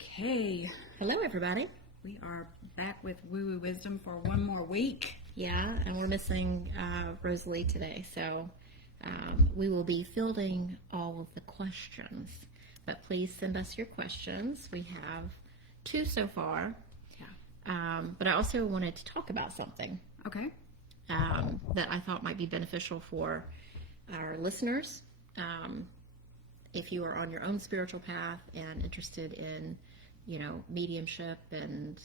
Okay, Hello, everybody. we are back with Woo Woo Wisdom for one more week. Yeah, and we're missing Rosalie today, so we will be fielding all of the questions. But please send us your questions. We have 2 so far. Yeah. But I also wanted to talk about something Okay. that I thought might be beneficial for our listeners. If you are on your own spiritual path and interested in, mediumship and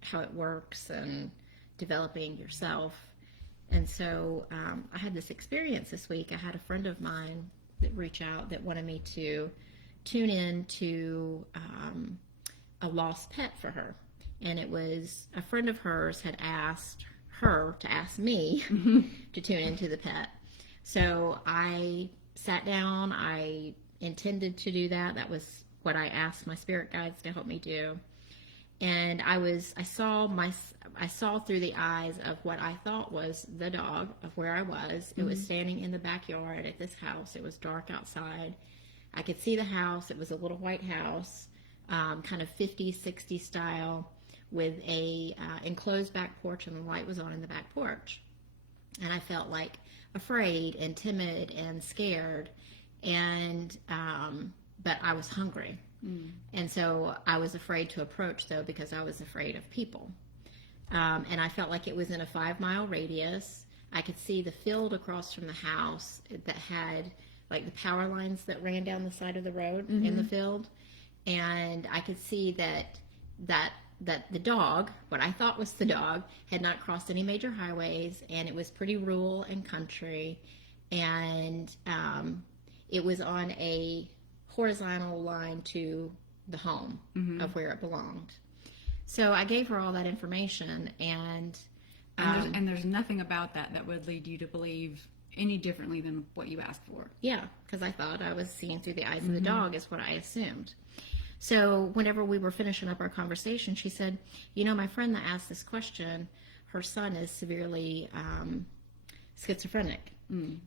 how it works and developing yourself. And so I had this experience this week. I had a friend of mine that reached out that wanted me to tune in to a lost pet for her. And it was a friend of hers had asked her to ask me to tune into the pet. So I sat down. I intended to do that. That was what I asked my spirit guides to help me do. And I saw through the eyes of what I thought was the dog of where I was. It was standing in the backyard at this house. It was dark outside. I could see the house. It was a little white house, kind of 50s, 60s style, with a enclosed back porch, and the light was on in the back porch. And I felt like afraid and timid and scared, and but I was hungry. And so I was afraid to approach, though, because I was afraid of people. And I felt like it was in a 5-mile radius. I could see the field across from the house that had like the power lines that ran down the side of the road in the field. And I could see that the dog, what I thought was the dog, had not crossed any major highways, and it was pretty rural and country. And it was on a horizontal line to the home of where it belonged. So I gave her all that information, and there's nothing about that would lead you to believe any differently than what you asked for. Yeah, because I thought I was seeing through the eyes of the dog is what I assumed. So whenever we were finishing up our conversation, she said, my friend that asked this question, her son is severely schizophrenic,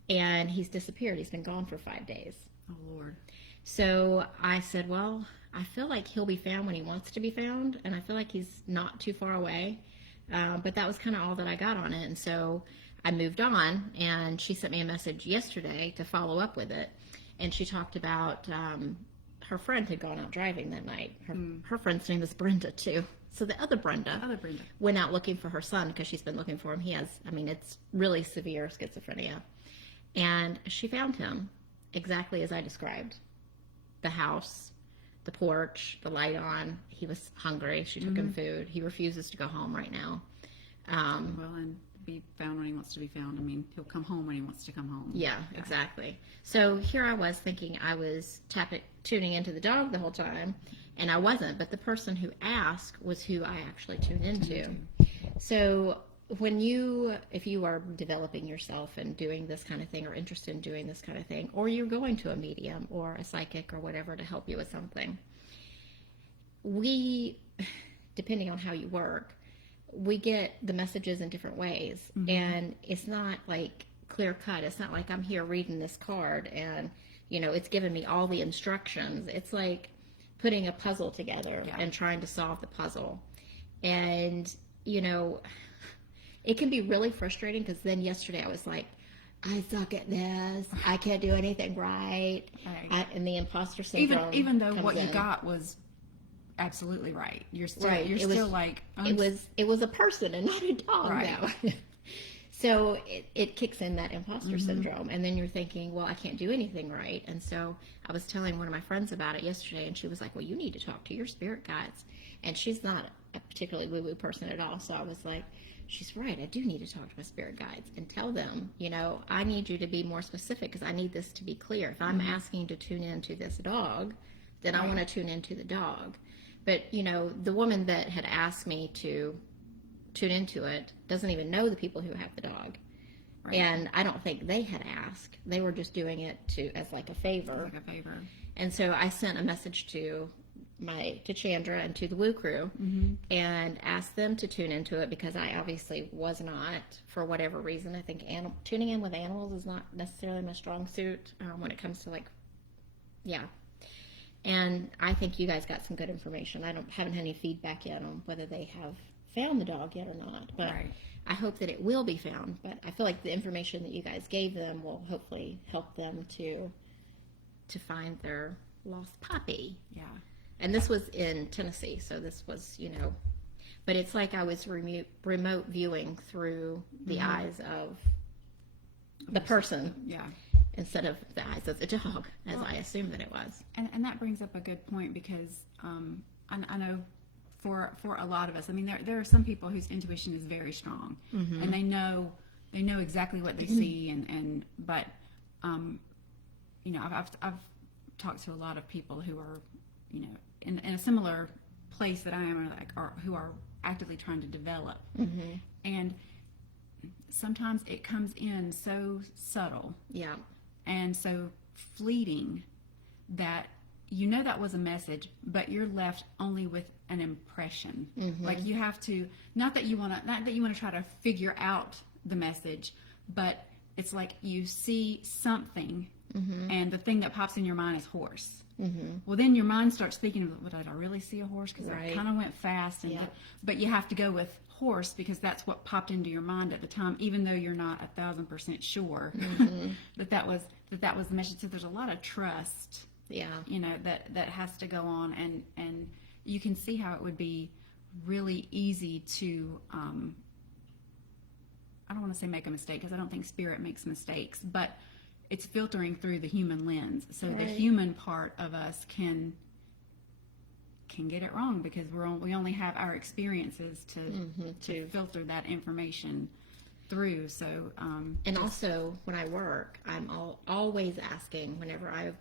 and he's disappeared. He's been gone for 5 days. Oh, Lord. So I said, well, I feel like he'll be found when he wants to be found, and I feel like he's not too far away. But that was kind of all that I got on it. And so I moved on, and she sent me a message yesterday to follow up with it. And she talked about her friend had gone out driving that night. Her friend's name is Brenda, too. So the other Brenda went out looking for her son because she's been looking for him. It's really severe schizophrenia. And she found him exactly as I described. The house, the porch, the light on. He was hungry. She took him food. He refuses to go home right now. And be found when he wants to be found. He'll come home when he wants to come home. Yeah, exactly. So here I was thinking I was tuning into the dog the whole time, and I wasn't. But the person who asked was who I actually tuned into. So if you are developing yourself and doing this kind of thing, or interested in doing this kind of thing, or you're going to a medium or a psychic or whatever to help you with something, depending on how you work, we get the messages in different ways. And it's not like clear cut. It's not like I'm here reading this card and, it's giving me all the instructions. It's like putting a puzzle together and trying to solve the puzzle. And, it can be really frustrating, because then yesterday I was like, I suck at this. I can't do anything right. And the imposter syndrome. Even though what you got was absolutely right. You're still like... It was a person and not a dog. Right. Now. So it kicks in that imposter syndrome. And then you're thinking, well, I can't do anything right. And so I was telling one of my friends about it yesterday, and she was like, well, you need to talk to your spirit guides. And she's not a particularly woo-woo person at all. So I was like, she's right. I do need to talk to my spirit guides and tell them, I need you to be more specific, because I need this to be clear. If I'm asking to tune into this dog, then I want to tune into the dog. But, the woman that had asked me to tune into it doesn't even know the people who have the dog. Right. And I don't think they had asked. They were just doing it as like a favor. And so I sent a message to Chandra and to the Woo crew and asked them to tune into it, because I obviously was not, for whatever reason. I think tuning in with animals is not necessarily my strong suit when it comes to And I think you guys got some good information. Haven't had any feedback yet on whether they have found the dog yet or not, but Right. I hope that it will be found. But I feel like the information that you guys gave them will hopefully help them to find their lost puppy. Yeah. And this was in Tennessee, so this was, but it's like I was remote viewing through the eyes of the person Yeah. instead of the eyes of the dog, as I assumed that it was. And that brings up a good point, because I know for a lot of us, I mean, there are some people whose intuition is very strong, and they know exactly what they see, but I've talked to a lot of people who are in a similar place that I am, or who are actively trying to develop, and sometimes it comes in so subtle, Yeah. and so fleeting that that was a message, but you're left only with an impression. Like you have to, not that you want to try to figure out the message, but it's like you see something, and the thing that pops in your mind is horse. Well, then your mind starts thinking, well, did I really see a horse? Because I kind of went fast, but you have to go with horse because that's what popped into your mind at the time, even though you're not 1,000% sure that was the message. So there's a lot of trust, that has to go on, and you can see how it would be really easy to I don't want to say make a mistake, because I don't think spirit makes mistakes, but it's filtering through the human lens. So the human part of us can get it wrong, because we only have our experiences to filter that information through. So and also when I work, I'm always asking, whenever I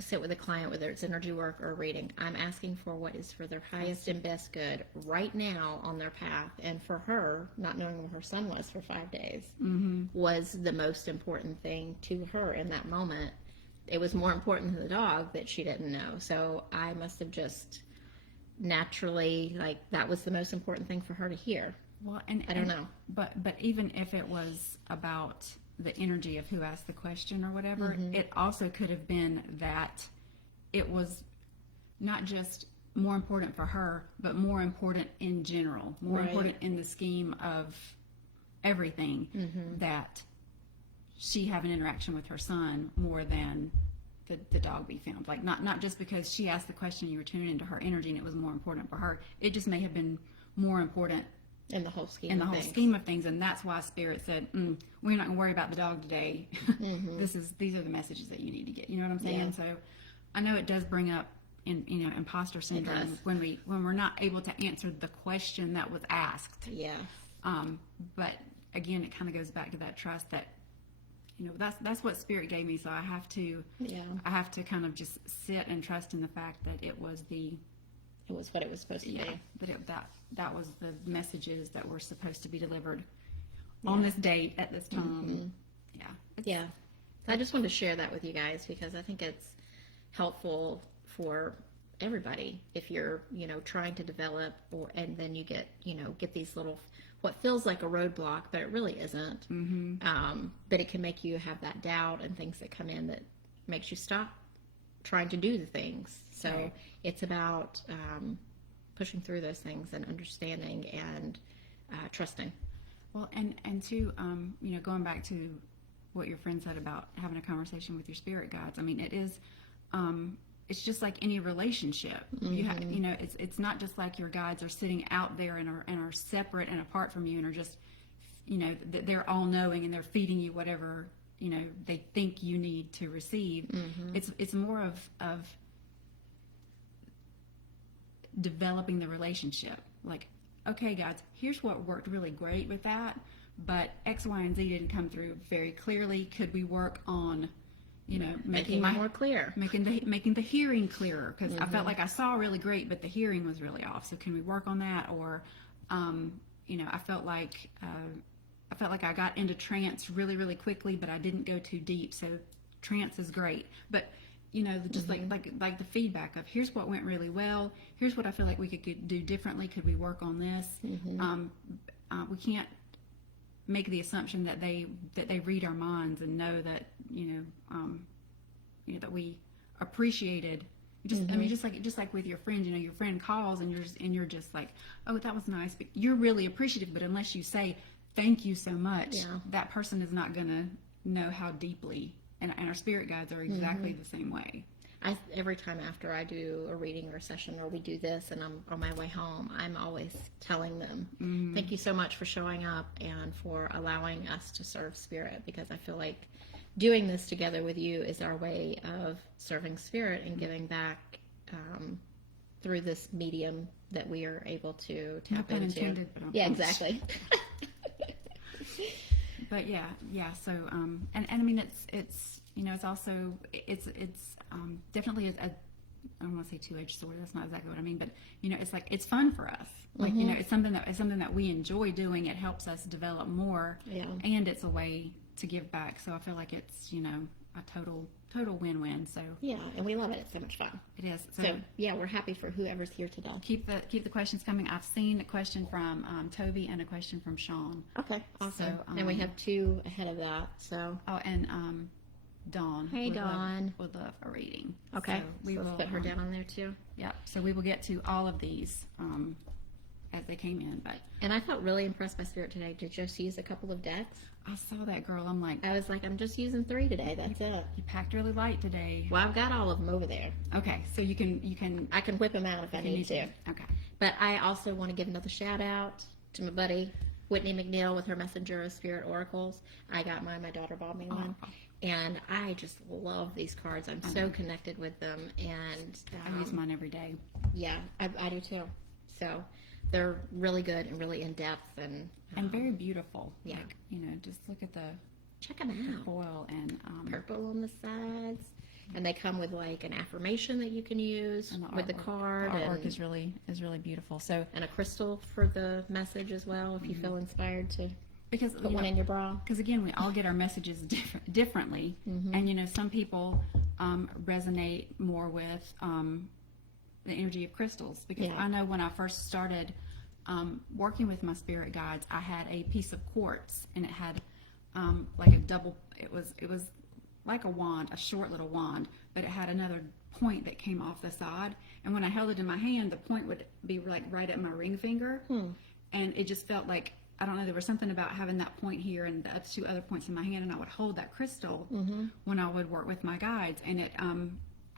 sit with a client, whether it's energy work or reading, I'm asking for what is for their highest and best good right now on their path. And for her, not knowing where her son was for 5 days was the most important thing to her in that moment. It was more important than the dog that she didn't know. So I must have just naturally, that was the most important thing for her to hear. Well, and I don't know. But even if it was about the energy of who asked the question or whatever, it also could have been that it was not just more important for her, but more important in general, more important in the scheme of everything, that she have an interaction with her son more than the dog be found. Like not just because she asked the question, you were tuning into her energy and it was more important for her. It just may have been more important in the whole scheme of things, and that's why Spirit said, we're not going to worry about the dog today. These are the messages that you need to get. You know what I'm saying? Yeah. So I know it does bring up imposter syndrome when we're not able to answer the question that was asked. Yeah. But again, it kind of goes back to that trust that that's what Spirit gave me. So I have to kind of just sit and trust in the fact that it was what it was supposed to be. That was the messages that were supposed to be delivered on this date at this time. Yeah. So I just wanted to share that with you guys, because I think it's helpful for everybody if you're, trying to develop, and then you get these little, what feels like a roadblock, but it really isn't. But it can make you have that doubt and things that come in that makes you stop trying to do the things. So it's about pushing through those things and understanding and trusting. Well, and to going back to what your friend said about having a conversation with your spirit guides. I mean, it is it's just like any relationship. You have, it's not just like your guides are sitting out there and are separate and apart from you and are just they're all knowing and they're feeding you whatever they think you need to receive. It's more of developing the relationship. Like, okay, guys, here's what worked really great with that, but X, Y, and Z didn't come through very clearly. Could we work on, making it more clear, making the hearing clearer? Because I felt like I saw really great, but the hearing was really off. So can we work on that? Or, I felt like I got into trance really, really quickly, but I didn't go too deep. So trance is great, but just like the feedback of here's what went really well. Here's what I feel like we could do differently. Could we work on this? We can't make the assumption that they read our minds and know that that we appreciated I mean, just like with your friends, your friend calls and you're just like, oh, that was nice, but you're really appreciative. But unless you say thank you so much, that person is not going to know how deeply. And our spirit guides are exactly the same way. Every time after I do a reading or a session, or we do this, and I'm on my way home, I'm always telling them, thank you so much for showing up and for allowing us to serve spirit, because I feel like doing this together with you is our way of serving spirit and giving back through this medium that we are able to tap into. Intended, but exactly. But yeah. So, and I mean, it's it's also, it's definitely I don't want to say two-edged sword. That's not exactly what I mean, but it's like, it's fun for us. Like, it's something that we enjoy doing. It helps us develop more, and it's a way to give back. So I feel like it's, a total win-win. So yeah, and we love it. It's so much fun. It is. So yeah, we're happy for whoever's here today. Keep the questions coming. I've seen a question from Tovi and a question from Shaun. Okay, awesome. So, and we have 2 ahead of that. So and Dawn. Hey, Dawn. Would love a reading. Okay, so let's put her down on there too. Yeah. So we will get to all of these as they came in. And I felt really impressed by Spirit today to just use a couple of decks. I saw that, girl. I was like, I'm just using 3 today. That's it. You packed really light today. Well, I've got all of them over there. Okay, so you can. I can whip them out if I need to. Okay. But I also want to give another shout out to my buddy Whitney McNeil with her Messenger of Spirit Oracles. I got mine. My daughter bought me one. And I just love these cards. I'm so connected with them. And I use mine every day. Yeah, I do too. So they're really good and really in depth and very beautiful. Yeah. Like, just look at check them out. Foil and purple on the sides. And they come with like an affirmation that you can use with the card. The artwork is really beautiful. So, and a crystal for the message as well, if you feel inspired to put one in your bra. Because again, we all get our messages differently, and some people resonate more with the energy of crystals. Because I know when I first started working with my spirit guides, I had a piece of quartz, and it had like a double. It was like a wand, a short little wand, but it had another point that came off the side. And when I held it in my hand, the point would be like right at my ring finger, and it just felt like, I don't know, there was something about having that point here and the 2 other points in my hand, and I would hold that crystal when I would work with my guides, and it I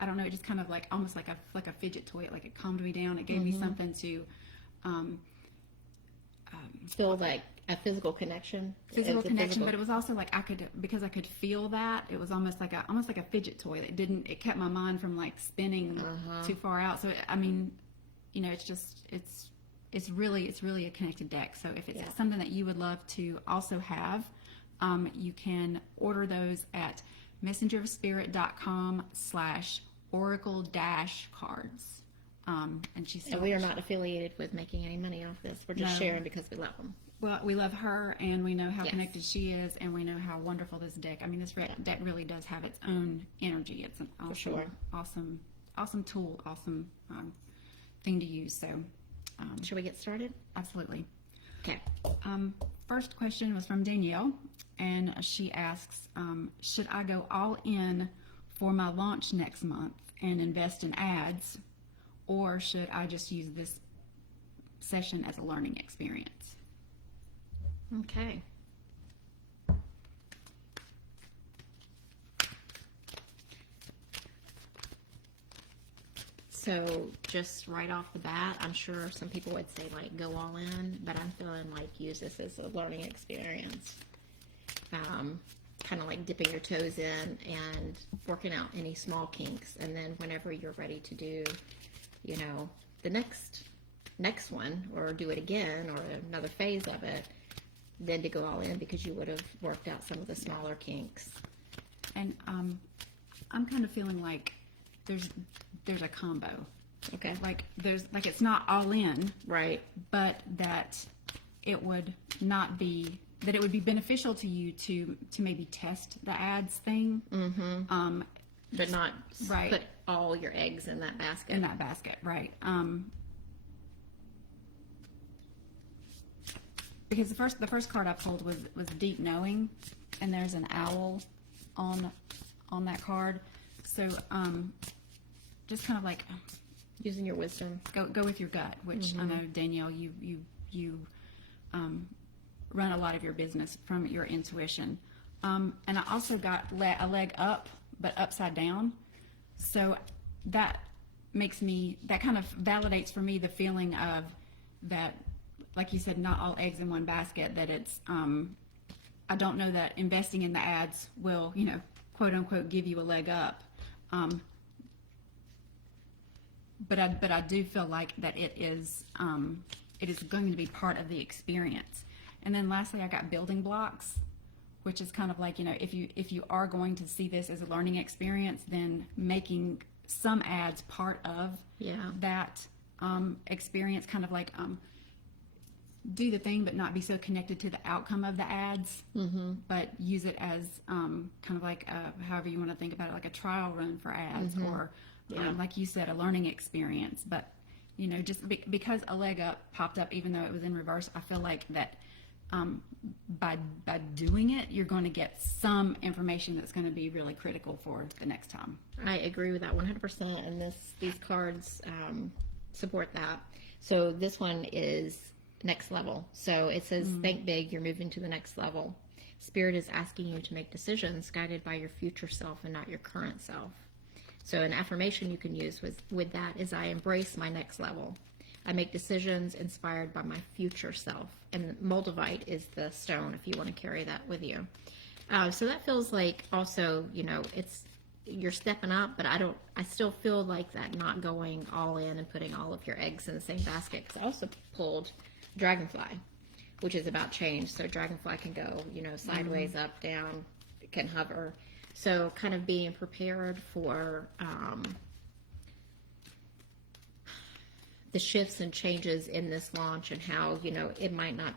don't know, it just kind of like almost like a fidget toy. Like it calmed me down. It gave me something to feel like a physical connection. But it was also like because I could feel that, it was almost like a fidget toy. It kept my mind from like spinning too far out. So I mean, it's really a connected deck. So if it's something that you would love to also have, you can order those at messengerofspirit.com/oracle-cards. And we are not affiliated with making any money off this. We're just sharing because we love them. Well, we love her, and we know how connected she is, and we know how wonderful this deck. I mean, this deck really does have its own energy. It's an awesome tool, awesome thing to use. So, should we get started? Absolutely. Okay. First question was from Danielle, and she asks, should I go all in for my launch next month and invest in ads, or should I just use this session as a learning experience? Okay. So just right off the bat, I'm sure some people would say like go all in, but I'm feeling like use this as a learning experience. Kind of like dipping your toes in and working out any small kinks, and then whenever you're ready to do, the next one, or do it again, or another phase of it, then to go all in, because you would have worked out some of the smaller kinks. And I'm kind of feeling like there's a combo. Okay. Like it's not all in, right? But that it would not be, that it would be beneficial to you to maybe test the ads thing. Mm-hmm. But not put all your eggs in that basket. In that basket, right? Because the first card I pulled was Deep Knowing, and there's an owl on that card. So just kind of like using your wisdom. Go with your gut, which I know, Danielle, you run a lot of your business from your intuition. And I also got a leg up, but upside down. So that kind of validates for me the feeling of that, like you said, not all eggs in one basket, that it's, I don't know that investing in the ads will, quote unquote, give you a leg up. But I do feel like that it is going to be part of the experience. And then lastly, I got building blocks, which is kind of like, if you are going to see this as a learning experience, then making some ads part of that experience, kind of like do the thing but not be so connected to the outcome of the ads, but use it as kind of like however you want to think about it, like a trial run for ads, or like you said, a learning experience. But just because a leg up popped up, even though it was in reverse, I feel like that by doing it, you're going to get some information that's going to be really critical for the next time. I agree with that 100%, and these cards support that. So this one is next level. So it says, think big, you're moving to the next level. Spirit is asking you to make decisions guided by your future self and not your current self. So an affirmation you can use with that is, I embrace my next level. I make decisions inspired by my future self. And Moldavite is the stone if you want to carry that with you. So that feels like also, you're stepping up, but I still feel like that not going all in and putting all of your eggs in the same basket. Because I also pulled Dragonfly, which is about change. So Dragonfly can go, sideways, up, down, it can hover. So kind of being prepared for the shifts and changes in this launch, and how, it might not,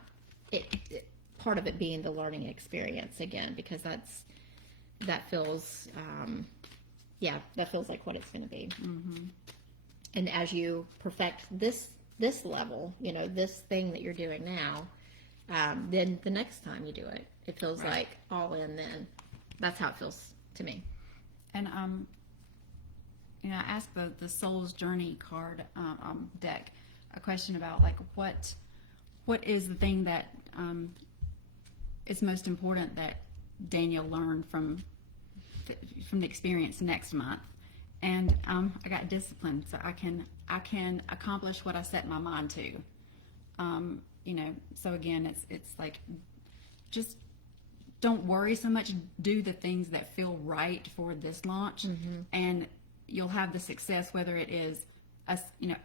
part of it being the learning experience again, because that feels, that feels like what it's going to be. And as you perfect this level, this thing that you're doing now, then the next time you do it, it feels like all in then. That's how it feels to me. And I asked the Soul's Journey card deck a question about like what is the thing that is most important that Danielle learned from the experience next month. And I got discipline, so I can accomplish what I set my mind to. So again, it's like, just don't worry so much. Do the things that feel right for this launch, and you'll have the success, whether it is a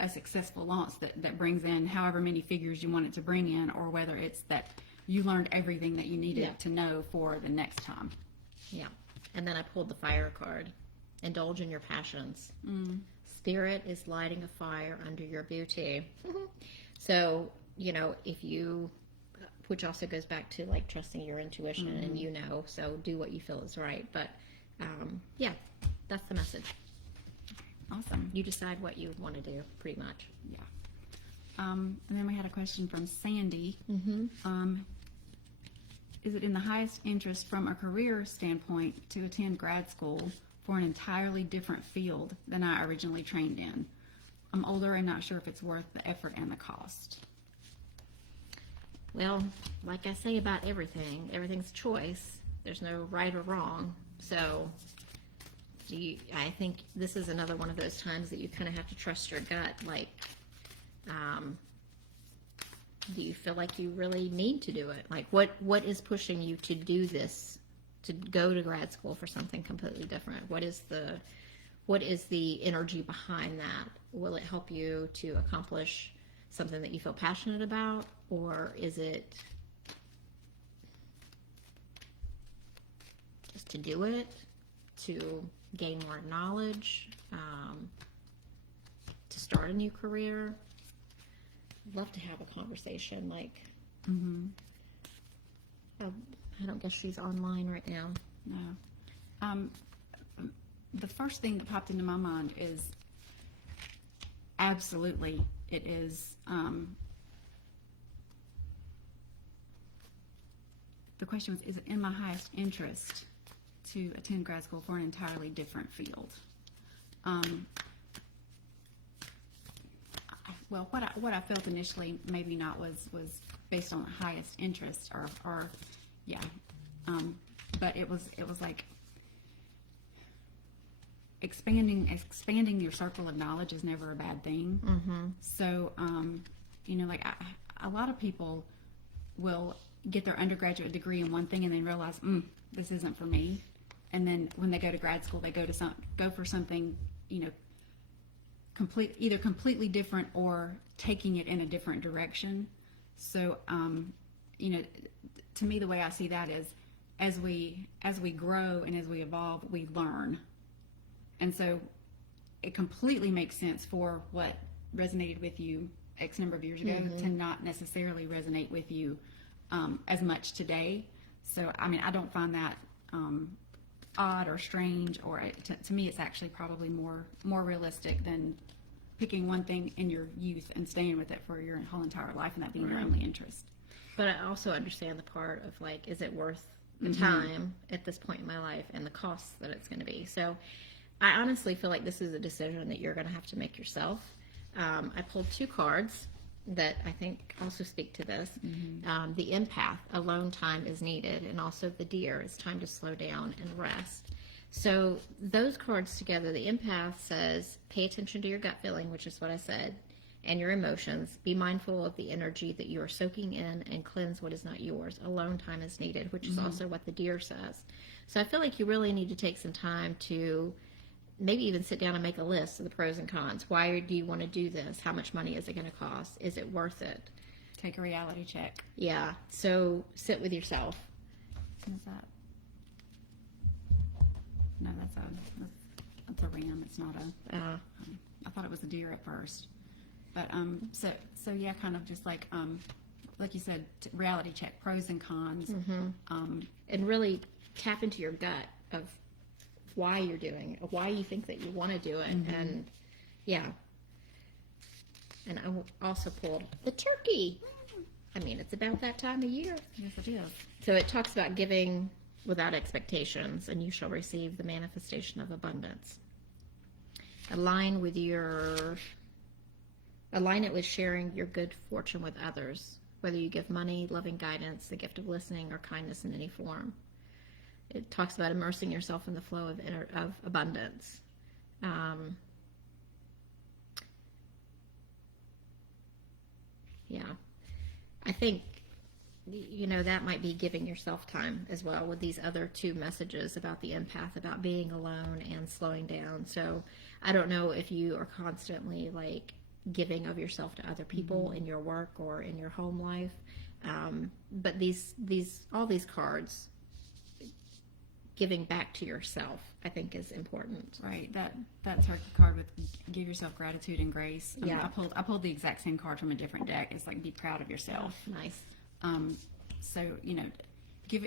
successful launch that brings in however many figures you want it to bring in, or whether it's that you learned everything that you needed to know for the next time. Yeah. And then I pulled the fire card. Indulge in your passions. Spirit is lighting a fire under your beauty. So, if you, which also goes back to like trusting your intuition, and so do what you feel is right. But that's the message. Awesome. You decide what you want to do, pretty much. Yeah. And then we had a question from Sandy. Is it in the highest interest from a career standpoint to attend grad school for an entirely different field than I originally trained in? I'm older and not sure if it's worth the effort and the cost. Well, like I say about everything, everything's choice. There's no right or wrong. So I think this is another one of those times that you kind of have to trust your gut. Like, do you feel like you really need to do it? Like, what is pushing you to do this, to go to grad school for something completely different? What is the energy behind that? Will it help you to accomplish something that you feel passionate about, or is it just to do it, to gain more knowledge, to start a new career? I'd love to have a conversation. Like, I don't guess she's online right now. No. The first thing that popped into my mind is absolutely it is. The question was, is it in my highest interest to attend grad school for an entirely different field? Well, what I felt initially maybe not was based on the highest interest or yeah, but it was like expanding your circle of knowledge is never a bad thing. So like a lot of people will get their undergraduate degree in one thing and then realize this isn't for me, and then when they go to grad school they go for something either completely different or taking it in a different direction. So to me the way I see that is as we grow and as we evolve we learn, and so it completely makes sense for what resonated with you X number of years ago to not necessarily resonate with you as much today. So I don't find that odd or strange, or to me it's actually probably more realistic than picking one thing in your youth and staying with it for your whole entire life and that being your only interest. But I also understand the part of like, is it worth the time at this point in my life and the costs that it's going to be? So I honestly feel like this is a decision that you're going to have to make yourself. I pulled 2 cards that I think also speak to this. The empath, alone time is needed, and also the deer, it's time to slow down and rest. So those cards together, the empath says, pay attention to your gut feeling, which is what I said, and your emotions. Be mindful of the energy that you are soaking in and cleanse what is not yours. Alone time is needed, which is also what the deer says. So I feel like you really need to take some time to maybe even sit down and make a list of the pros and cons. Why do you want to do this? How much money is it going to cost? Is it worth it? Take a reality check. Yeah. So sit with yourself. What is that? No, that's a ram. It's not a. I thought it was a deer at first, but so yeah, kind of just like you said, reality check, pros and cons, and really tap into your gut of why you're doing it, why you think that you want to do it, and yeah. And I also pulled the turkey. It's about that time of year. Yes, it is. So it talks about giving without expectations, and you shall receive the manifestation of abundance. Align it with sharing your good fortune with others, whether you give money, loving guidance, the gift of listening, or kindness in any form. It talks about immersing yourself in the flow of abundance. Yeah. I think, that might be giving yourself time as well with these other 2 messages about the empath, about being alone and slowing down. So I don't know if you are constantly like giving of yourself to other people in your work or in your home life. But all these cards, giving back to yourself, I think is important. Right. That turkey card with give yourself gratitude and grace. Yeah. I pulled the exact same card from a different deck. It's like be proud of yourself. Oh, nice. So give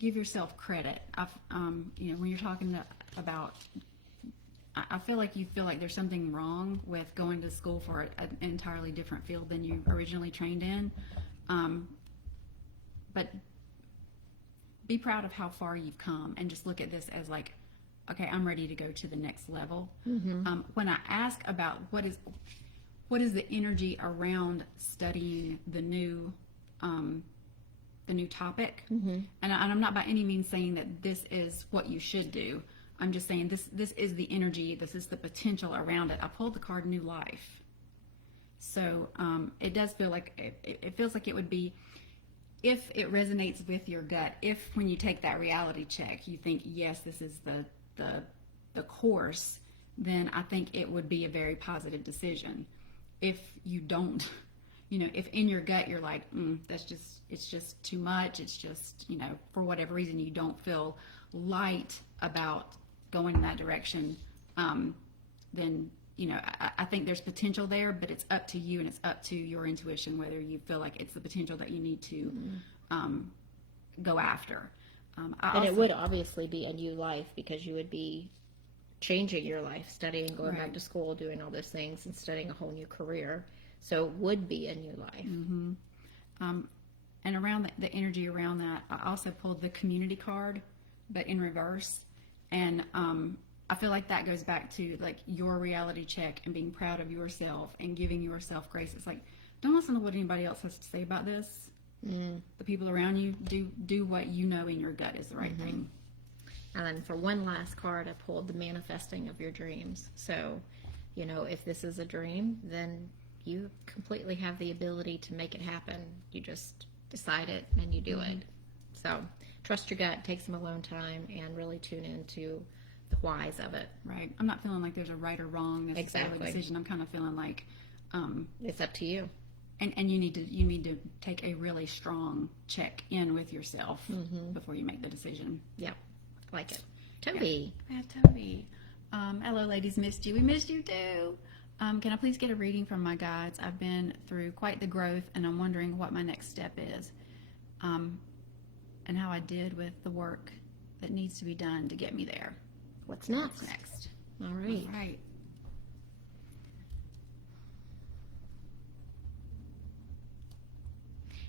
yourself credit. When you're talking about, I feel like you feel like there's something wrong with going to school for an entirely different field than you originally trained in. But be proud of how far you've come and just look at this as like, okay, I'm ready to go to the next level. When I ask about what is the energy around studying the new topic, and I'm not by any means saying that this is what you should do. I'm just saying this is the energy, this is the potential around it. I pulled the card New Life. So it does feel like, it feels like it would be, if it resonates with your gut, if when you take that reality check, you think, yes, this is the course, then I think it would be a very positive decision. If you don't, if in your gut you're like, it's just too much, it's just, for whatever reason you don't feel light about going in that direction, then, I think there's potential there, but it's up to you and it's up to your intuition whether you feel like it's the potential that you need to go after. And it would obviously be a new life because you would be changing your life, studying, going back to school, doing all those things, and studying a whole new career. So it would be a new life. And around the energy around that, I also pulled the community card, but in reverse. And I feel like that goes back to like your reality check and being proud of yourself and giving yourself grace. It's like, don't listen to what anybody else has to say about this. The people around you, do what you know in your gut is the right thing. And then for one last card, I pulled the manifesting of your dreams. So, you know, if this is a dream, then you completely have the ability to make it happen. You just decide it and you do it. So trust your gut, take some alone time, and really tune into the whys of it. Right. I'm not feeling like there's a right or wrong necessarily decision. I'm kind of feeling like it's up to you. And you need to take a really strong check in with yourself before you make the decision. Yeah, I like it. Tovi. Yeah. I have Tovi. Hello, ladies. Missed you. We missed you too. Can I please get a reading from my guides? I've been through quite the growth, and I'm wondering what my next step is, and how I did with the work that needs to be done to get me there. What's next? All right. All right.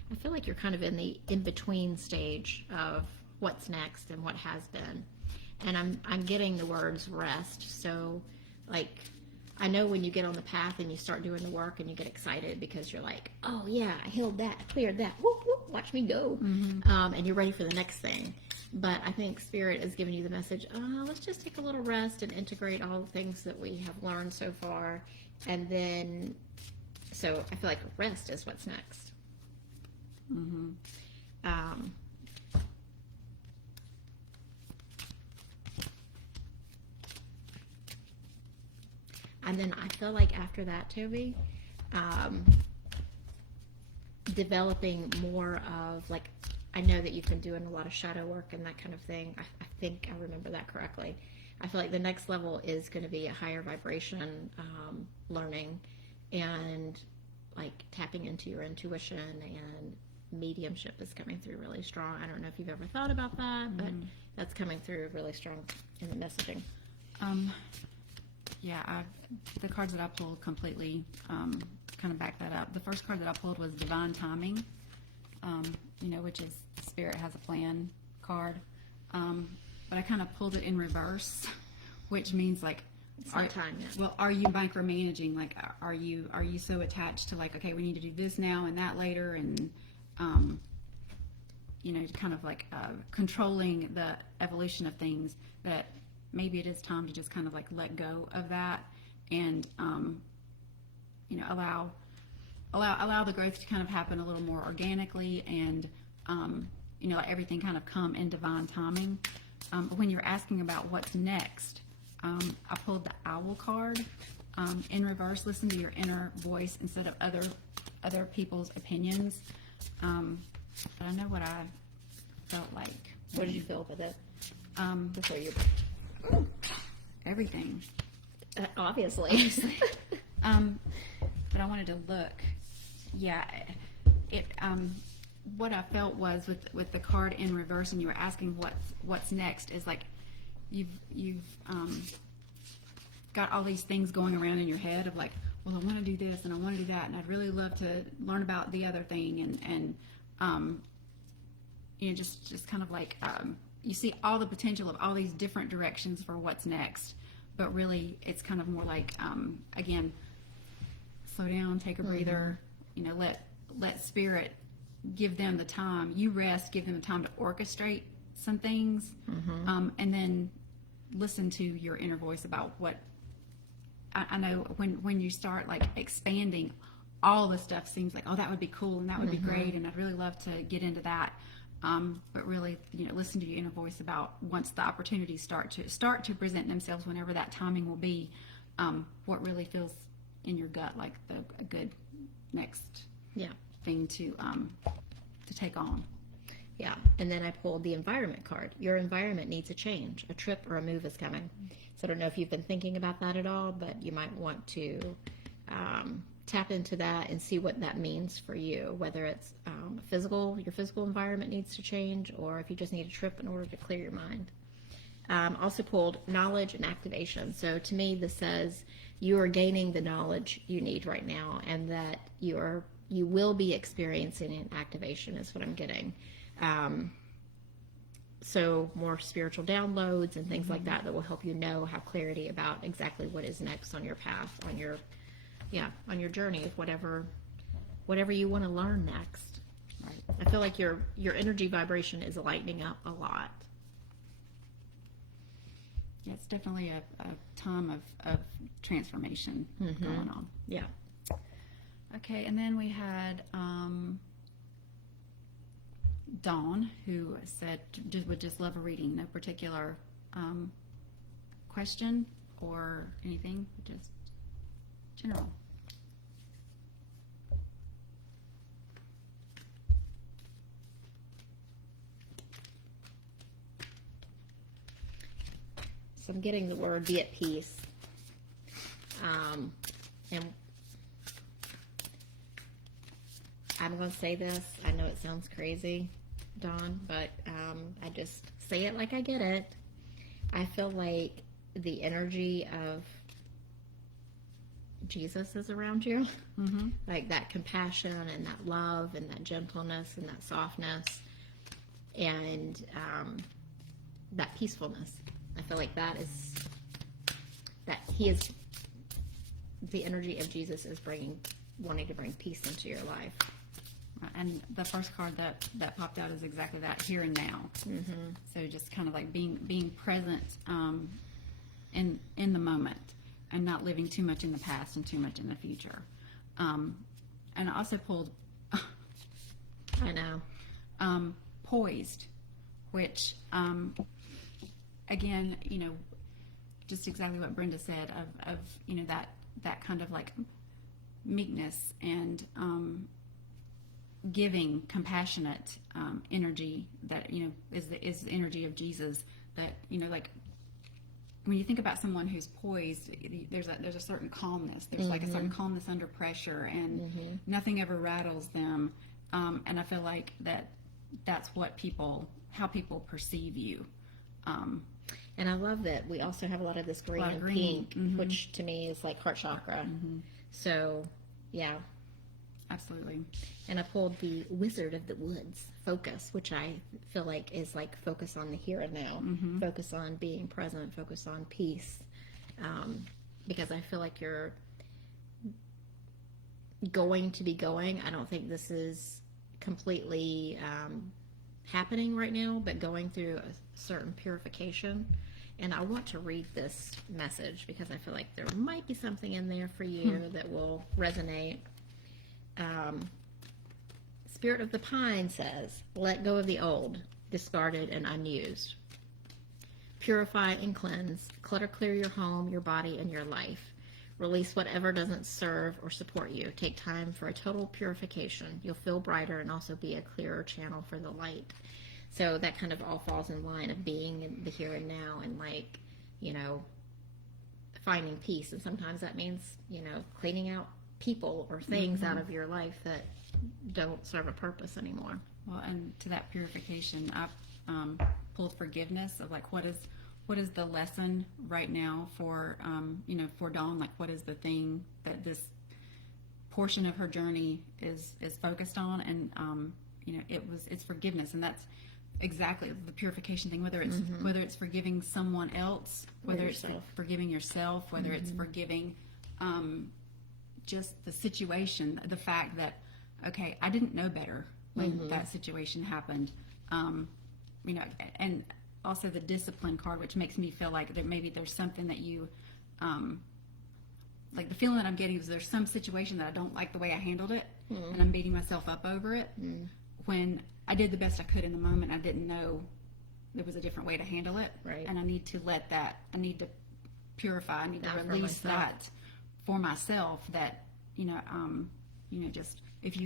I feel like you're kind of in the in-between stage of what's next and what has been. And I'm getting the words rest. So, like, I know when you get on the path and you start doing the work and you get excited because you're like, oh, yeah, I healed that, I cleared that, whoop, whoop, watch me go. And you're ready for the next thing. But I think Spirit is giving you the message, let's just take a little rest and integrate all the things that we have learned so far. And then, so I feel like rest is what's next. And then I feel like after that, Tovi, developing more of, like, I know that you've been doing a lot of shadow work and that kind of thing. I think I remember that correctly. I feel like the next level is going to be a higher vibration learning and like tapping into your intuition, and mediumship is coming through really strong. I don't know if you've ever thought about that, but that's coming through really strong in the messaging. Yeah, the cards that I pulled completely kind of back that up. The first card that I pulled was Divine Timing, which is Spirit has a plan card. But I kind of pulled it in reverse, which means like, it's not time yet. Well, are you micromanaging? Like, are you so attached to like, okay, we need to do this now and that later, and kind of like controlling the evolution of things, that maybe it is time to just kind of like let go of that and allow the growth to kind of happen a little more organically, and let everything kind of come in divine timing. But when you're asking about what's next, I pulled the Owl card in reverse. Listen to your inner voice instead of other people's opinions. But I know what I felt like. What did you feel with it? Everything. Obviously. But I wanted to look. Yeah, what I felt was with the card in reverse, and you were asking what's next, is like you've got all these things going around in your head of like, well, I want to do this and I want to do that, and I'd really love to learn about the other thing, and just kind of like you see all the potential of all these different directions for what's next, but really it's kind of more like again, slow down, take a breather, let Spirit give them the time. You rest, give them the time to orchestrate some things, and then listen to your inner voice about what. I know when you start like expanding, all the stuff seems like, oh, that would be cool and that would be great, and I'd really love to get into that. But really, listen to your inner voice about once the opportunities start to present themselves, whenever that timing will be, what really feels in your gut like a good next thing to take on. Yeah, and then I pulled the environment card. Your environment needs a change. A trip or a move is coming. So I don't know if you've been thinking about that at all, but you might want to tap into that and see what that means for you, whether it's your physical environment needs to change, or if you just need a trip in order to clear your mind. Also pulled knowledge and activation. So to me, this says you are gaining the knowledge you need right now, and that you will be experiencing an activation is what I'm getting. so more spiritual downloads and things like that will help you have clarity about exactly what is next on your path, on your journey of whatever you want to learn next. Right. I feel like your energy vibration is lightening up a lot. Yeah, it's definitely a time of transformation going on. Yeah. Okay, and then we had Dawn, who said would just love a reading, no particular question or anything, just general. So I'm getting the word be at peace. And I'm going to say this. I know it sounds crazy, Dawn, but I just say it like I get it. I feel like the energy of Jesus is around you. Mm-hmm. Like that compassion and that love and that gentleness and that softness and that peacefulness. I feel like that he is, the energy of Jesus is wanting to bring peace into your life. And the first card that popped out is exactly that, here and now. Mm-hmm. So just kind of like being present in the moment and not living too much in the past and too much in the future. And I also pulled I know. Poised, which again, just exactly what Brenda said of that kind of like meekness and giving, compassionate energy that is the energy of Jesus. That like when you think about someone who's poised, there's a certain calmness. There's like a certain calmness under pressure, and nothing ever rattles them. And I feel like that's how people perceive you. And I love that we also have a lot of this green and pink, which to me is like heart chakra. So, yeah. Absolutely. And I pulled the Wizard of the Woods, focus, which I feel like is like focus on the here and now, focus on being present, focus on peace. Because I feel like you're going to be going. I don't think this is completely happening right now, but going through a certain purification. And I want to read this message because I feel like there might be something in there for you that will resonate. Spirit of the Pine says, let go of the old, discarded and unused. Purify and cleanse. Clutter clear your home, your body, and your life. Release whatever doesn't serve or support you. Take time for a total purification. You'll feel brighter and also be a clearer channel for the light. So that kind of all falls in line of being in the here and now and like, finding peace. And sometimes that means, cleaning out people or things out of your life that don't serve a purpose anymore. Well, and to that purification, I pulled forgiveness of like what is the lesson right now for for Dawn, like what is the thing that this portion of her journey is focused on, and it's forgiveness, and that's exactly the purification thing, whether it's forgiving someone else, whether it's forgiving yourself, whether it's forgiving just the situation, the fact that, okay, I didn't know better when that situation happened, and also the discipline card, which makes me feel like that maybe there's something that you, like the feeling that I'm getting is there's some situation that I don't like the way I handled it, and I'm beating myself up over it, when I did the best I could in the moment. I didn't know there was a different way to handle it, right? And I need to I need to purify, I need to release that for myself, that just if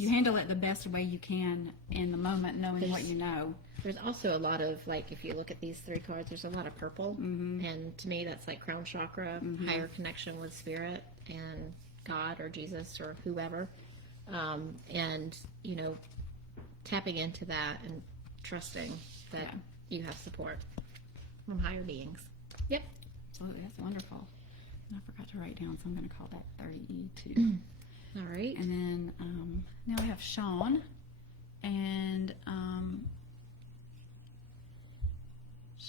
you handle it the best way you can in the moment, knowing what you know. There's also a lot of, like, if you look at these three cards, there's a lot of purple, and to me that's like crown chakra, higher connection with spirit and God or Jesus or whoever, and tapping into that and trusting that you have support from higher beings. Yep. Absolutely. That's wonderful. And I forgot to write down, so I'm going to call that 30E too. All right. And then now we have Shaun, and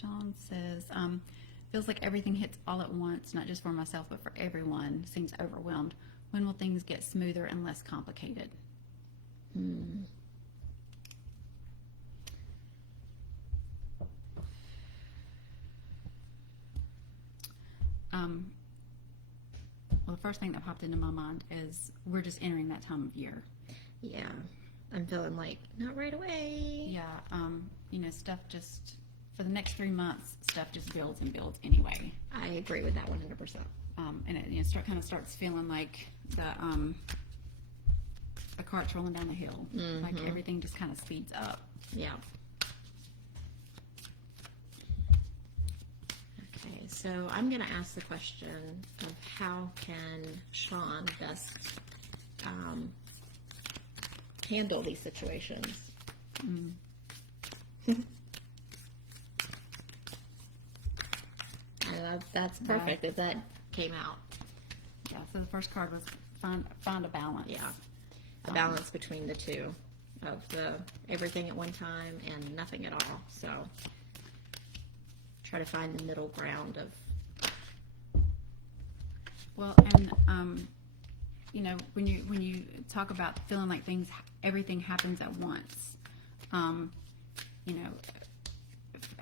Shaun says, feels like everything hits all at once, not just for myself, but for everyone. Seems overwhelmed. When will things get smoother and less complicated? Well, the first thing that popped into my mind is we're just entering that time of year. Yeah. I'm feeling like, not right away. Yeah. Stuff just, for the next 3 months, stuff just builds and builds anyway. I agree with that 100%. And it starts feeling like the cart's rolling down the hill. Mm-hmm. Like everything just kind of speeds up. Yeah. Okay, so I'm going to ask the question of how can Shaun best handle these situations? And that's perfect if that came out. Yeah, so the first card was find a balance. Yeah, a balance between the two of the everything at one time and nothing at all. So try to find the middle ground of. Well, and when you talk about feeling like everything happens at once,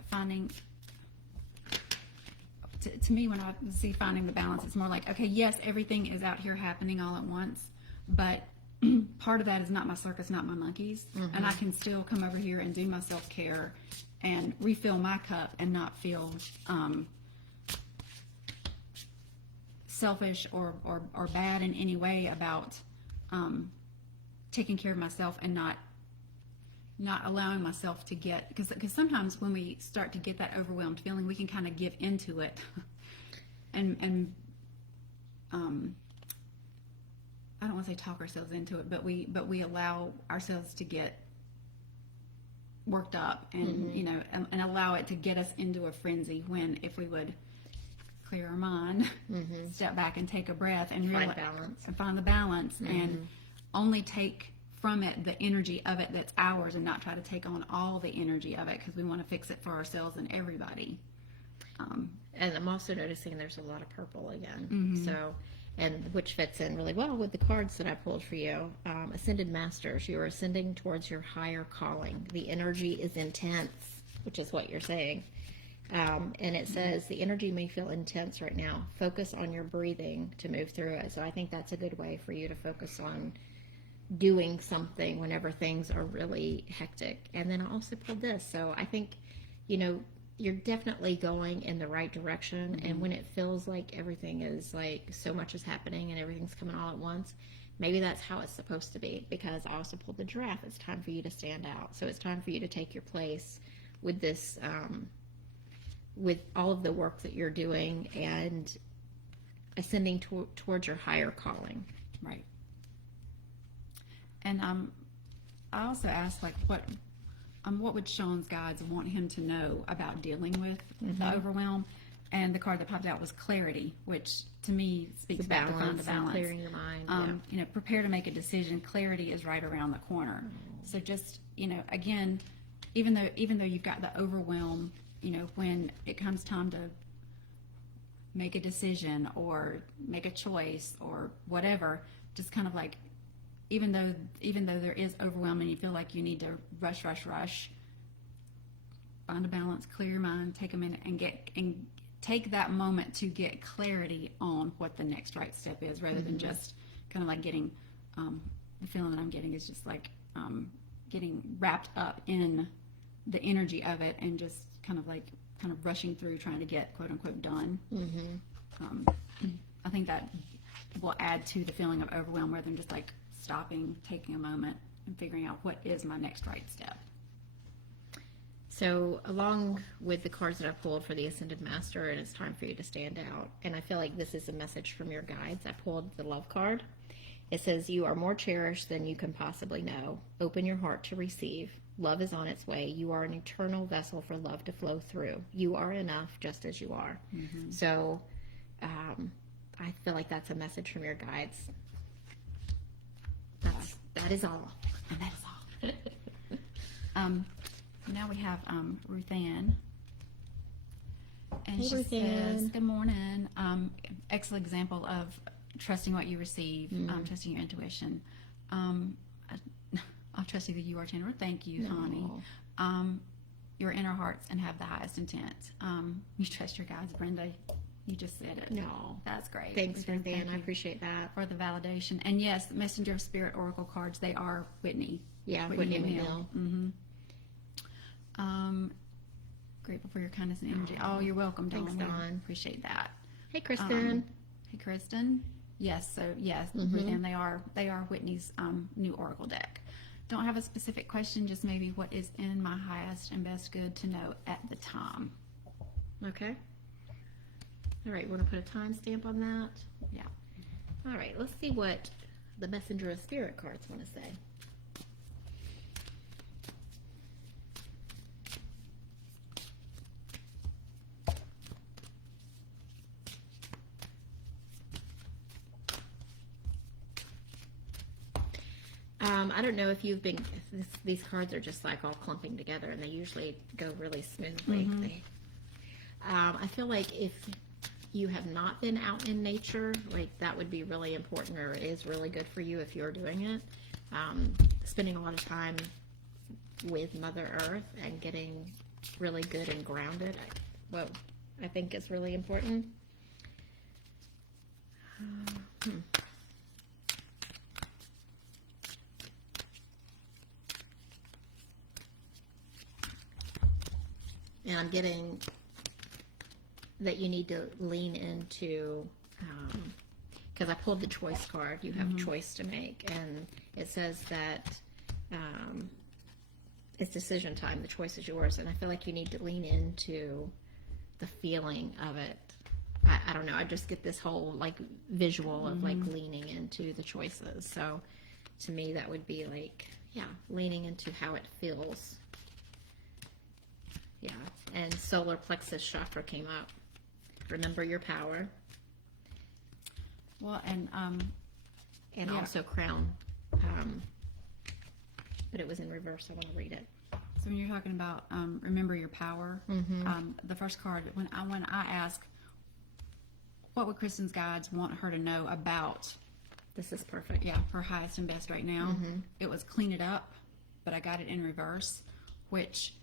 finding. To me, when I see finding the balance, it's more like, okay, yes, everything is out here happening all at once, but part of that is not my circus, not my monkeys, and I can still come over here and do my self-care and refill my cup and not feel selfish or bad in any way about taking care of myself and not allowing myself to get, because sometimes when we start to get that overwhelmed feeling, we can kind of give into it and I don't want to say talk ourselves into it, but we allow ourselves to get worked up and and allow it to get us into a frenzy, when if we would clear our mind, step back and take a breath and find the balance and only take from it the energy of it that's ours, and not try to take on all the energy of it, because we want to fix it for ourselves and everybody. And I'm also noticing there's a lot of purple again. So, and which fits in really well with the cards that I pulled for you. Ascended Masters, you are ascending towards your higher calling. The energy is intense, which is what you're saying. And it says the energy may feel intense right now. Focus on your breathing to move through it. So I think that's a good way for you to focus on doing something whenever things are really hectic. And then I also pulled this. So I think, you're definitely going in the right direction. And when it feels like everything is like so much is happening and everything's coming all at once, maybe that's how it's supposed to be. Because I also pulled the Giraffe. It's time for you to stand out. So it's time for you to take your place with this, with all of the work that you're doing and ascending towards your higher calling. Right. And I also asked, like, what would Shaun's guides want him to know about dealing with the overwhelm? And the card that popped out was clarity, which to me speaks back to find a balance. Clearing your mind. Prepare to make a decision. Clarity is right around the corner. So just, again, even though you've got the overwhelm, when it comes time to make a decision or make a choice or whatever, just kind of like, even though there is overwhelm and you feel like you need to rush, find a balance, clear your mind, take a minute and take that moment to get clarity on what the next right step is, rather than just kind of like getting, the feeling that I'm getting is just like getting wrapped up in the energy of it and just kind of rushing through trying to get quote unquote done. I think that will add to the feeling of overwhelm, rather than just like stopping, taking a moment, and figuring out what is my next right step. So along with the cards that I pulled for the Ascended Master, and it's time for you to stand out, and I feel like this is a message from your guides. I pulled the Love card. It says, you are more cherished than you can possibly know. Open your heart to receive. Love is on its way. You are an eternal vessel for love to flow through. You are enough just as you are. So I feel like that's a message from your guides. That is all. And that is all. Now we have Ruth Ann. And Hey, she Ruthann. says, good morning. Excellent example of trusting what you receive, trusting your intuition. I'll trust you that you are, Chandra. Thank you, honey. Your inner hearts and have the highest intent. You trust your guides, Brenda. You just said it. No. That's great. Thanks, Thank Ruthann. I you appreciate that. for the validation. And yes, Messenger of Spirit Oracle cards, they are Whitney. Yeah, Whitney McNeil. Grateful for your kindness and energy. Oh, you're welcome, Dawn. Thanks, Dawn. Appreciate that. Hey, Kristen. Hey, Kristen. Yes, so yes, Ruthann, they are Whitney's new Oracle deck. Don't have a specific question, just maybe what is in my highest and best good to know at the time. Okay. All right, want to put a timestamp on that? Yeah. All right, let's see what the Messenger of Spirit cards want to say. I don't know if you've been, these cards are just like all clumping together and they usually go really smoothly. I feel like if you have not been out in nature, like that would be really important, or is really good for you if you're doing it. Spending a lot of time with Mother Earth and getting really good and grounded, I think is really important. And I'm getting that you need to lean into, because I pulled the choice card. You have a choice to make, and it says that it's decision time. The choice is yours, and I feel like you need to lean into the feeling of it. I don't know. I just get this whole like visual of like leaning into the choices. So to me, that would be like, leaning into how it feels. Yeah, and solar plexus chakra came up. Remember your power. Well, and also crown. But it was in reverse. I want to read it. So when you're talking about remember your power, the first card, when I ask, what would Kristen's guides want her to know about? This is perfect. Yeah, her highest and best right now. It was clean it up, but I got it in reverse, which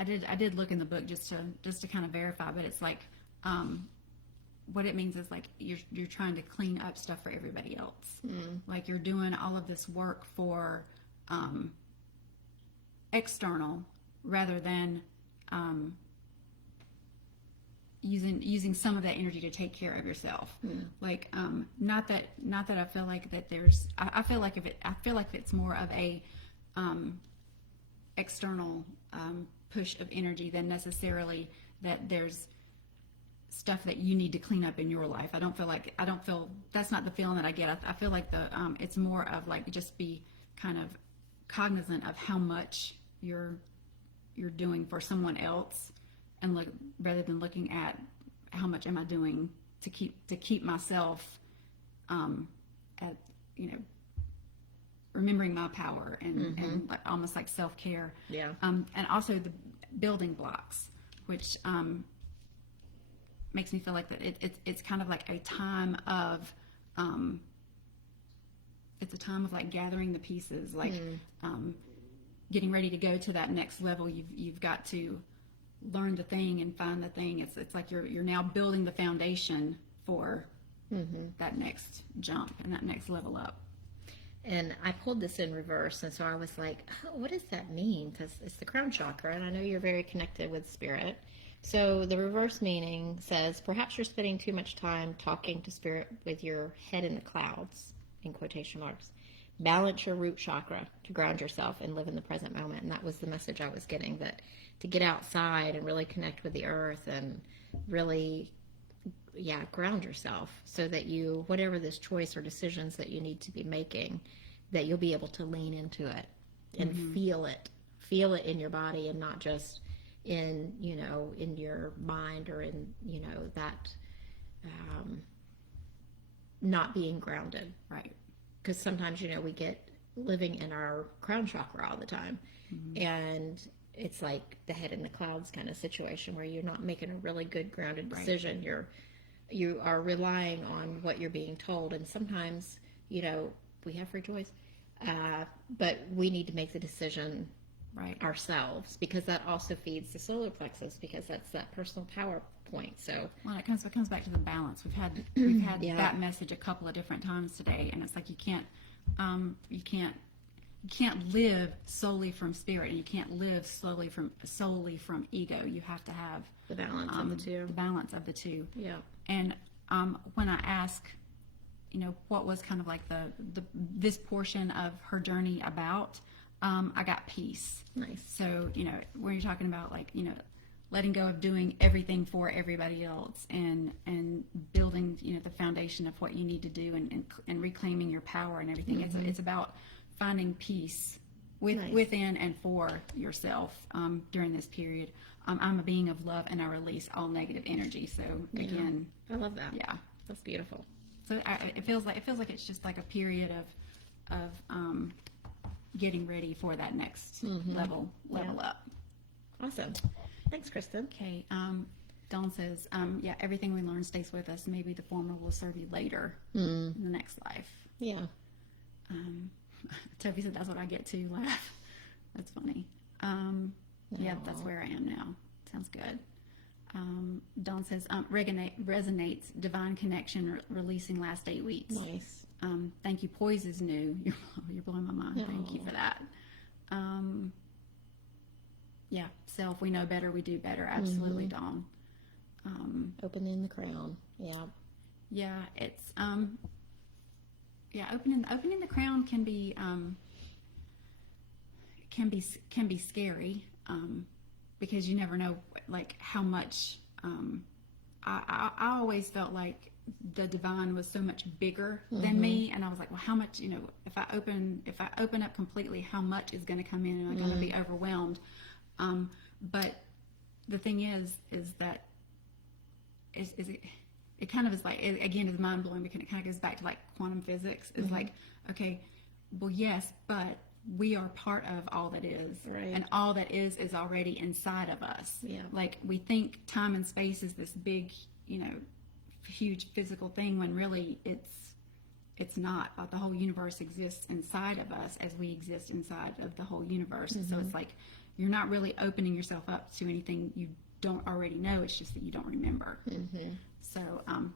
I did look in the book just to kind of verify, but it's like what it means is like you're trying to clean up stuff for everybody else. Like you're doing all of this work for external rather than using some of that energy to take care of yourself. Like not that I feel like that there's I feel like it's more of a external push of energy than necessarily that there's stuff that you need to clean up in your life. I don't feel that's not the feeling that I get. I feel like it's more of like just be kind of cognizant of how much you're doing for someone else, and look rather than looking at how much am I doing to keep myself at remembering my power and like almost like self-care. Yeah. And also the building blocks, which makes me feel like that it's kind of like a time of it's a time of like gathering the pieces, like getting ready to go to that next level. You've got to learn the thing and find the thing. It's like you're now building the foundation for that next jump and that next level up. And I pulled this in reverse, and so I was like, oh, what does that mean? Because it's the crown chakra, and I know you're very connected with spirit. So the reverse meaning says, perhaps you're spending too much time talking to spirit with your head in the clouds, in quotation marks. Balance your root chakra to ground yourself and live in the present moment. And that was the message I was getting, that to get outside and really connect with the earth and really, ground yourself so that you, whatever this choice or decisions that you need to be making, that you'll be able to lean into it and feel it in your body, and not just in your mind or in, that not being grounded. Right. Because sometimes, we get living in our crown chakra all the time. And it's like the head in the clouds kind of situation where you're not making a really good grounded decision. You are relying on what you're being told, and sometimes, we have free choice, but we need to make the decision ourselves, because that also feeds the solar plexus, because that's that personal power point. So it comes back to the balance. We've had that message a couple of different times today, and it's like you can't live solely from spirit, and you can't live solely from ego. You have to have the balance of the two. The balance of the two. Yeah. And when I ask, what was kind of like this portion of her journey about, I got peace. Nice. So when you're talking about like letting go of doing everything for everybody else, and building the foundation of what you need to do, and reclaiming your power and everything. It's about finding peace within and for yourself during this period. I'm a being of love, and I release all negative energy. So again, I love that. Yeah, that's beautiful. So it feels like it's just like a period of getting ready for that next level up. Awesome. Thanks, Kristen. Okay. Dawn says, everything we learn stays with us. Maybe the former will serve you later in the next life. Yeah. Tovi said, that's what I get to laugh. That's funny. Yeah, that's where I am now. Sounds good. Dawn says, resonates, divine connection, releasing last 8 weeks. Nice. Thank you. Poise is new. You're blowing my mind. Thank you for that. Self, we know better, we do better. Absolutely, Dawn. Opening the crown. Yeah. Yeah, it's opening the crown can be scary, because you never know like how much. I always felt like the divine was so much bigger than me, and I was like, well, how much, if I open up completely, how much is going to come in? Am I going to be overwhelmed? But the thing is that it kind of is like, it, again, is mind blowing, because it kind of goes back to like quantum physics. It's like, okay, well, yes, but we are part of all that is, and all that is already inside of us. Yeah. Like, we think time and space is this big, huge physical thing, when really it's not. Like, the whole universe exists inside of us as we exist inside of the whole universe. So it's like, you're not really opening yourself up to anything you don't already know. It's just that you don't remember. So,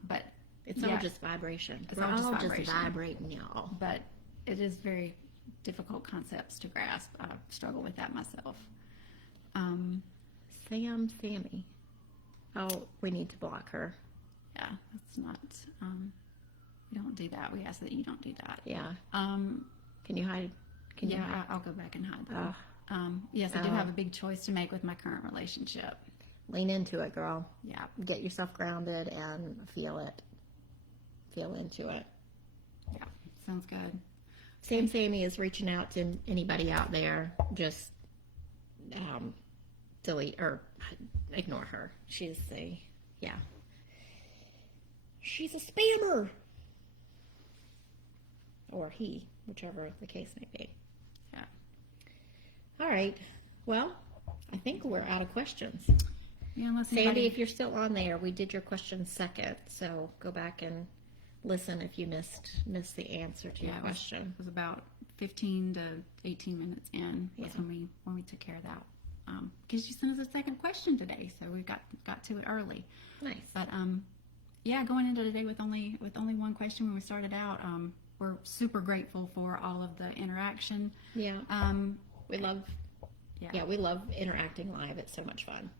but it's all just vibration. We're all just vibrating, y'all. But it is very difficult concepts to grasp. I struggle with that myself. Sammy. Oh, we need to block her. Yeah, that's not. We don't do that. We ask that you don't do that. Yeah. Can you hide? I'll go back and hide them. Yes, I do have a big choice to make with my current relationship. Lean into it, girl. Yeah. Get yourself grounded and feel it. Feel into it. Yeah, sounds good. Sammy is reaching out to anybody out there. Just delete or ignore her. She's a spammer. Or he, whichever the case may be. Yeah. All right. Well, I think we're out of questions. Yeah, unless Sandy, if you're still on there, we did your question second, so go back and listen if you missed the answer to your question. It was about 15 to 18 minutes in when we took care of that. Because you sent us a second question today, so we got to it early. Nice. But going into today with only one question when we started out, we're super grateful for all of the interaction. Yeah. We love interacting live. It's so much fun.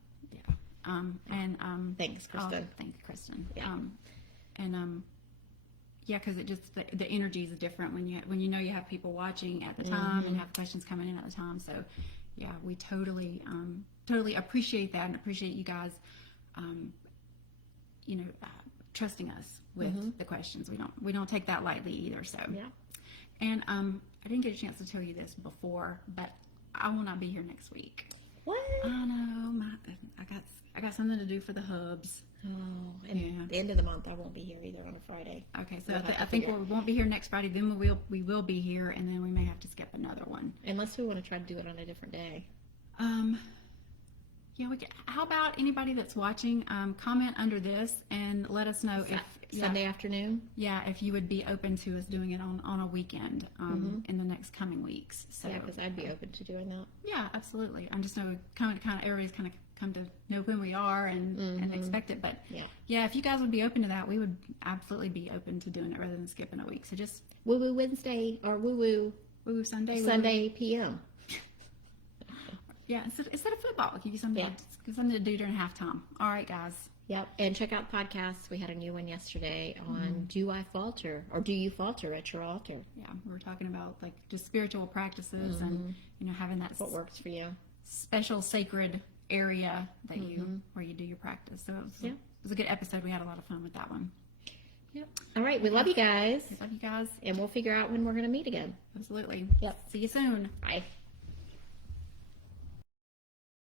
Thanks, Kristen. Thank you, Kristen. Yeah. Because it just the energy is different when you have people watching at the time and have questions coming in at the time. So we totally appreciate that, and appreciate you guys trusting us with the questions. We don't take that lightly either. So and I didn't get a chance to tell you this before, but I will not be here next week. What? I know. I got something to do for the hubs. Oh, and the end of the month I won't be here either on a Friday. Okay, so I think we won't be here next Friday. Then we will be here, and then we may have to skip another one. Unless we want to try to do it on a different day. Yeah, how about anybody that's watching, comment under this and let us know if Sunday afternoon. Yeah, if you would be open to us doing it on a weekend in the next coming weeks. So Yeah, because I'd be open to doing that. Yeah, absolutely. I just know kind of everybody's kind of come to know when we are and expect it. But yeah, if you guys would be open to that, we would absolutely be open to doing it rather than skipping a week. So just Woo Woo Wednesday or Woo Woo Sunday PM. Yeah, instead of football, we'll give you something to do during halftime. All right, guys. Yep, and check out podcasts. We had a new one yesterday on Do I Falter or Do You Falter at Your Altar? Yeah, we were talking about like just spiritual practices and having that what works for you, special sacred area that where you do your practice. So it was a good episode. We had a lot of fun with that one. Yep. All right, we love you guys. Love you guys, and we'll figure out when we're going to meet again. Absolutely. Yep. See you soon. Bye.